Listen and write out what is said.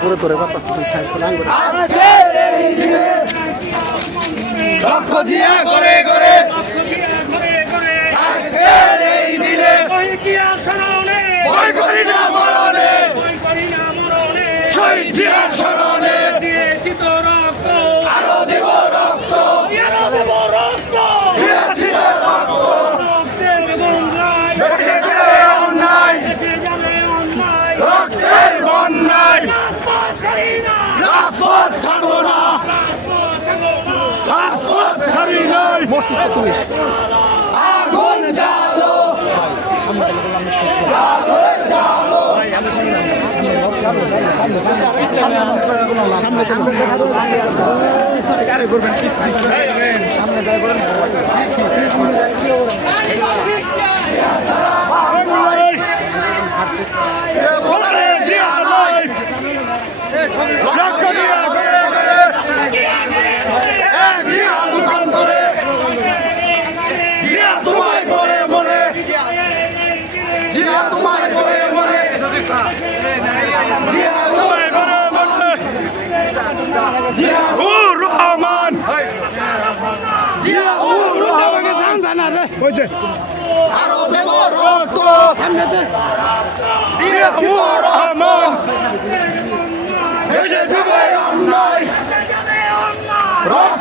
উপরে ধরে বাতাস সাইকেল আঙ্গুর লক্ষ জিয়া করে করে আজকের এই দিনে ভয় করি না মরণে শহীদ জিয়ার স্মরণে আরো দেব রক্ত দিয়েছি রক্ত বেঁচে গেলে অন্যায় রক্তের বন্যায় রাজপথ ছাড়বো না রাজপথ ছাড়ি নাই মসজিদ তুমি আগুন জ্বালো আগুন জ্বালো সামনে যাই বলেন তোমায় পরে মনে জিয়া তোমায় পরে মনে জিয়া তোমায় পরে মনে জিয়াউর রহমান জিয়াউর রহমান জানা রে আরো দেব রক্ত জিয়াউর রহমান বেঁচে যাবে অন্যায় রক্ত